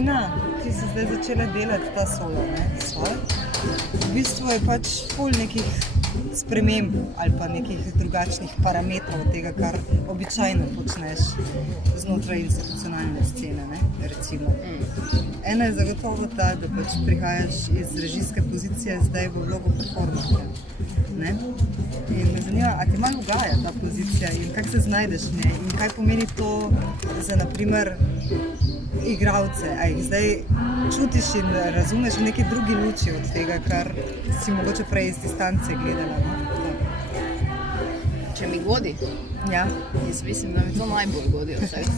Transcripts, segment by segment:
Nina, ti si zdaj začela delati ta solo, ne, svoj. V bistvu je pač ful nekih sprememb ali pa nekih drugačnih parametrov tega, kar običajno počneš znotraj institucionalne scene, ne, recimo. Ena je zagotovo ta, da pač prihajaš iz režijske pozicije zdaj v vlogo performerke, ne. In me zanima, a ti malo ugaja ta pozicija in kako se znajdeš v njej in kaj pomeni to za, na primer, igralce, a jih zdaj čutiš in razumeš v neki drugi luči od tega, kar si mogoče prej iz distance gledala, no? Če mi godi? Ja. Jaz mislim, da mi to najbolj godi od vsega.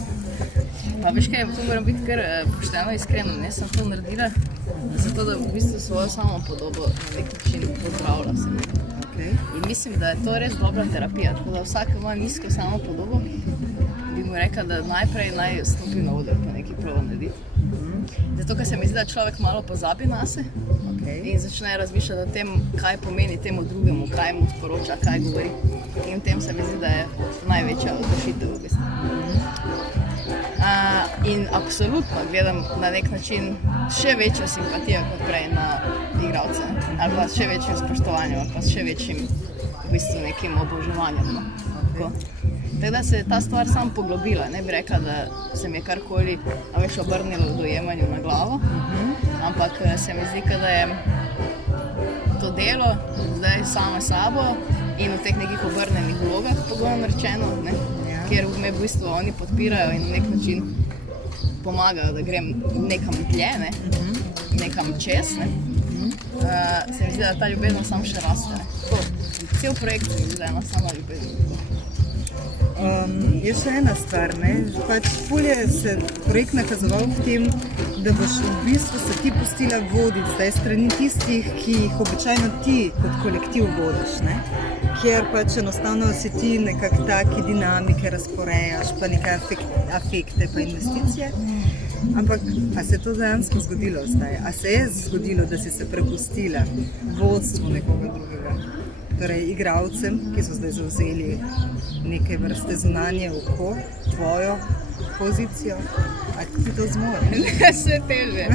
Pa veš kaj, tu moram biti kar pošteno iskrena, ne sem to naredila, zato da v bistvu svojo samopodobo na nek način pozdravlja se mi. Okay. In mislim, da je to res dobra terapija, tako da vsak ima nizko samopodobo, bi mu rekla, da najprej naj stopi na oder pa nekaj prova narediti. Zato, ker se mi zdi, da človek malo pozabi nase in začne razmišljati o tem, kaj pomeni temu drugemu, kaj mu sporoča, kaj govori. In v tem se mi zdi, da je največja odrešitev v bistvu. In absolutno gledam na nek način še večjo simpatijo kot prej na igralce, ali pa še večjim spoštovanjem, ali pa še večjim v bistvu nekim oboževanjem. No. Tako da se je ta stvar sam poglobila, ne bi rekla, da se mi je karkoli obrnilo v dojemanju na glavo, ampak se mi zdi, da je to delo zdaj samo sabo in v teh nekih obrnenih vlogah, pogojno rečeno, ne, kjer me v bistvu oni podpirajo in na nek način pomagajo, da grem nekam dlje, ne, nekam čez, ne. Se mi zdi, da ta ljubezen samo še raste. Cel projekt se mi zdi, da je ena sama ljubezen. Je še ena stvar, ne, pač ful je se projekt nakazoval v tem, da boš v bistvu se ti pustila voditi zdaj strani tistih, ki jih običajno ti kot kolektiv vodiš, ne, kjer pač enostavno si ti nekako taki dinamike razporejaš, pa neke afekte pa investicije. Ampak, a se je to dejansko zgodilo zdaj? A se je zgodilo, da si se prepustila vodstvu nekoga drugega? Torej igralcem, ki so zdaj zavzeli neke vrste zunanje oko, tvojo pozicijo. A ti to zmore? Vse teže.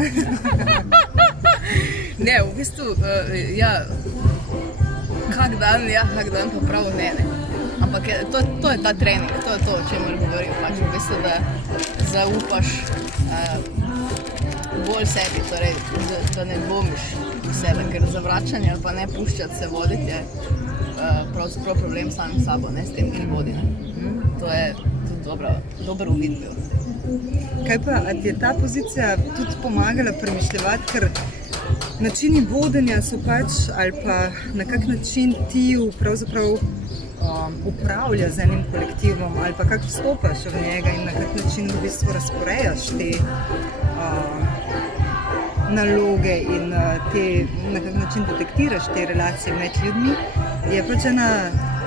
Ne, v bistvu, ja, kak dan pa pravo ne. Ampak to je ta trening, to je to, o čemer govorim. Pač v bistvu, da zaupaš bolj sebi, torej, da ne dvomiš v sebe, ker zavračanje ali pa ne puščati se voditi je pravzaprav problem samim sabo, ne s tem, ki vodi. To je tudi dober uvid bil. Kaj pa, a ti je ta pozicija tudi pomagala premišljevati, ker načini vodenja so pač, ali pa na kak način ti pravzaprav upravlja z enim kolektivom, ali pa kako vstopaš v njega in na kak način v bistvu razporejaš te naloge in na kak način detektiraš te relacije med ljudmi, je pač ena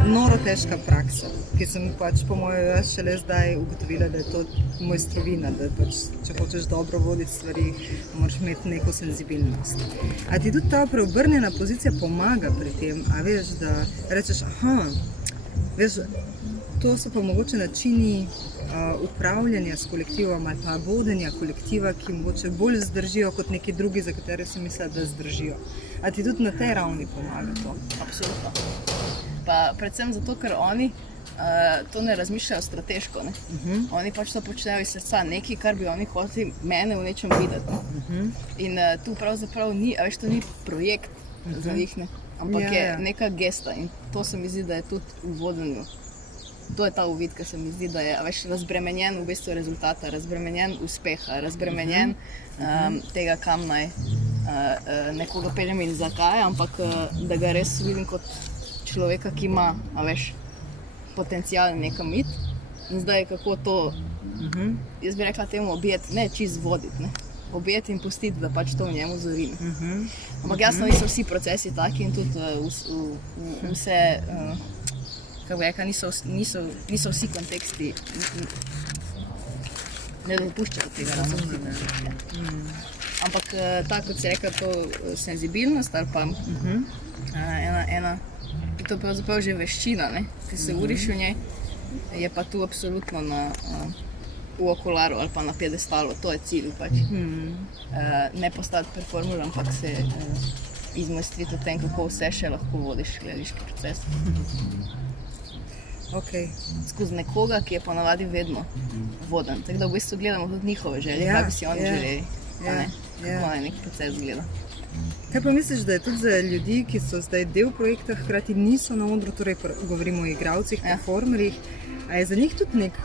noro težka praksa, ki sem pač po mojem šele zdaj ugotovila, da je to mojstrovina, da pač, če hočeš dobro voditi stvari, moraš imeti neko senzibilnost. A ti tudi ta preobrnjena pozicija pomaga pri tem, a veš, da rečeš, veš, to so pa mogoče načini upravljanja s kolektivom ali pa vodenja kolektiva, ki mogoče bolj zdržijo kot neki drugi, za katere si mislila, da zdržijo. A ti tudi na tej ravni pomaga to? Absolutno. Pa predvsem zato, ker oni to ne razmišljajo strateško, ne. Oni pač to počnejo iz srca, nekaj, kar bi oni hoteli mene v nečem videti. In tu pravzaprav ni, a veš, to ni projekt za njih, ne, ampak je neka gesta in to se mi zdi, da je tudi v vodenju. To je ta uvid, ki se mi zdi, da je razbremenjen v bistvu rezultata, razbremenjen uspeha, razbremenjen tega, kam naj nekoga peljem in zakaj, ampak da ga res vidim kot človeka, ki ima, potencial nekam iti. In zdaj kako to, jaz bi rekla temu objeti, ne čist voditi, ne. Objeti in pustiti, da pač to v njemu zori. Ampak jasno niso vsi procesi taki in tudi vse, kako bi rekla, niso vsi konteksti ne dopuščajo tega razumnega. Ampak tako, kot si rekla, to senzibilnost ali pa to je pravzaprav že veščina, ne, ki se uriš v njej, je pa tu absolutno v okularu ali pa na piedestalu, to je cilj pač. Ne postati performer, ampak se izmojstriti v tem, kako vse še lahko vodiš gledališki proces. Okay. Skozi nekoga, ki je ponavadi vedno voden. Tako da v bistvu gledamo tudi njihove želje, kaj bi si oni želeli, kako naj nek proces gleda. Kaj pa misliš, da je tudi za ljudi, ki so zdaj del projekta, hkrati niso na odru, torej govorimo o igralcih, performerjih, a je za njih tudi nek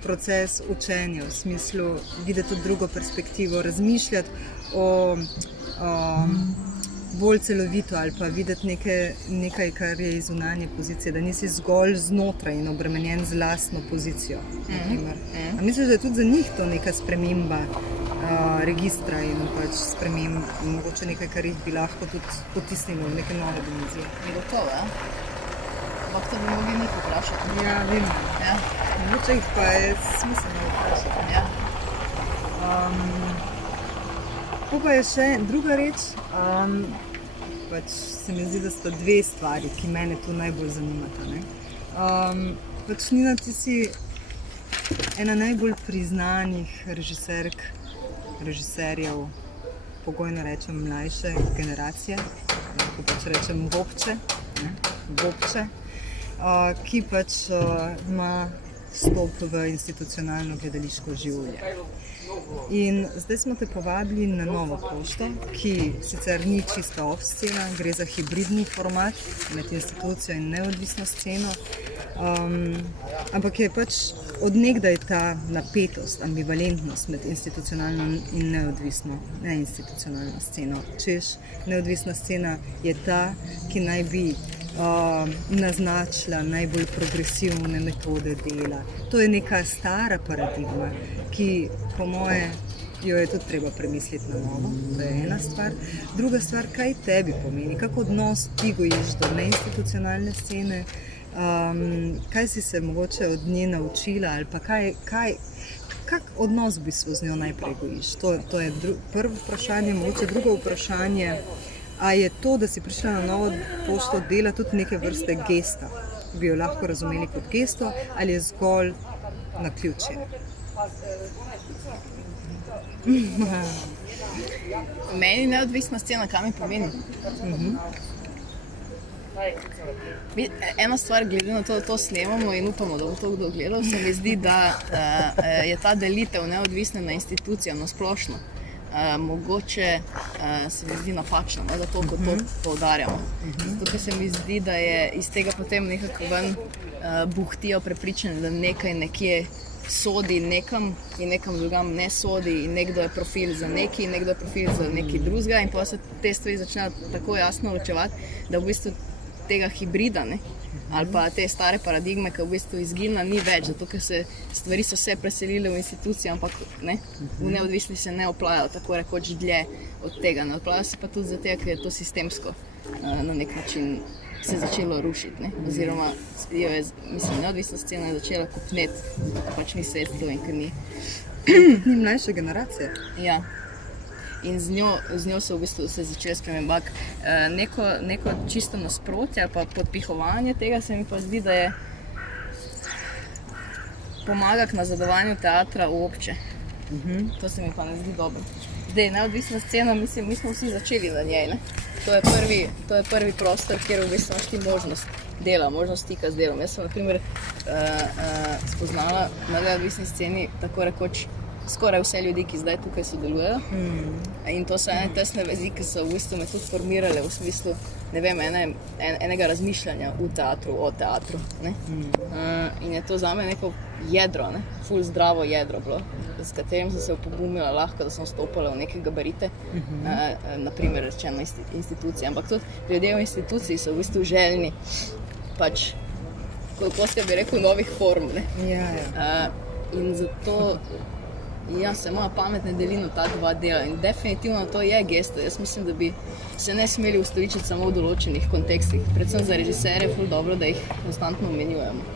proces učenja, v smislu videti tudi drugo perspektivo, razmišljati o bolj celovito ali pa videti nekaj, kar je iz zunanje pozicije, da nisi zgolj znotraj in obremenjen z lastno pozicijo. A misliš, da je tudi za njih to neka sprememba registra in pač mogoče nekaj, kar jih bi lahko tudi potisnilo v neke nove dimenzije? Je gotovo, ja? Ampak to bi mogli njih vprašati. Ja, vem. Ja. Mogoče jih pa je smiselno vprašati. Ja. To pa je še druga reč. Pač se mi zdi, da sta dve stvari, ki mene tu najbolj zanimata. Pač Nina, ti si ena najbolj priznanih režiserjev, pogojno rečem mlajše generacije, lahko pač rečem gobče, ki pač ima vstop v institucionalno gledališko življenje. In zdaj smo te povabili na Novo pošto, ki sicer ni čista off-scena, gre za hibridni format med institucijo in neodvisno sceno, ampak je pač od nekdaj ta napetost, ambivalentnost med institucionalno in neinstitucionalno sceno. Češ, neodvisna scena je ta, ki naj bi naznačila najbolj progresivne metode dela. To je neka stara paradigma, ki po moje jo je tudi treba premisliti na novo. To je ena stvar. Druga stvar, kaj tebi pomeni, kako odnos ti gojiš do neinstitucionalne scene, kaj si se mogoče od nje naučila ali pa kak odnos v bistvu z njo najprej gojiš? To je prvo vprašanje, mogoče drugo vprašanje. A je to, da si prišla na Novo pošto, dela tudi neke vrste gesta? Bi jo lahko razumeli kot gesto ali je zgolj naključje? Meni neodvisna scena, kaj mi pomeni? Ena stvar, glede na to, da to snemamo in upamo, da bo to kdo gledal, se mi zdi, da je ta delitev neodvisne na institucijo na splošno. Mogoče se mi zdi napačno, da to poudarjamo. Zato, ker se mi zdi, da je iz tega potem nekako ven buhtijo prepričanje, da nekaj nekje sodi nekam in nekam drugam ne sodi in nekdo je profil za neki in nekdo je profil za neki drugega in potem se te stvari začnejo tako jasno ločevati, da v bistvu tega hibrida, ne, ali pa te stare paradigme, ki v bistvu izginila, ni več, zato ker stvari so se preselile v institucije, ampak ne, v neodvisni se ne oplajajo tako rekoč dlje od tega. Ne oplajajo se pa tudi zato, ker je to sistemsko na nek način se začelo rušiti, ne, oziroma neodvisna scena je začela kopneti, pač ni sredstvo in ker ni. Ni mlajša generacija. Ja. In z njo so v bistvu se začele spremembati. Neko čisto nasprotje pa podpihovanje tega se mi pa zdi, da je pomaga k nazadovanju teatra v obče. To se mi pa ne zdi dobro. Zdaj, neodvisna scena, mislim, mi smo vsi začeli na njej, ne? To je prvi prostor, kjer v bistvu imaš ti možnost dela, možnost stika z delom. Jaz sem na primer spoznala na neodvisni sceni tako rekoč skoraj vse ljudi, ki zdaj tukaj sodelujejo. In to so ene tesne vezi, ki so v bistvu me tudi formirale v smislu, ne vem, enega razmišljanja v teatru, o teatru. Ne? In je to zame neko jedro, ne? Ful zdravo jedro bilo, s katerim sem se opogumila lahko, da sem stopala v neke gabarite, naprimer rečeno institucije, ampak tudi ljudje v instituciji so v bistvu željni pač, kot bi rekel, novih form. Ne? In zato se moja pamet ne deli na ta dva dela in definitivno to je gesto. Jaz mislim, da bi se ne smeli ustoličiti samo v določenih kontekstih. Predvsem za režiserje je ful dobro, da jih konstantno omenjujemo.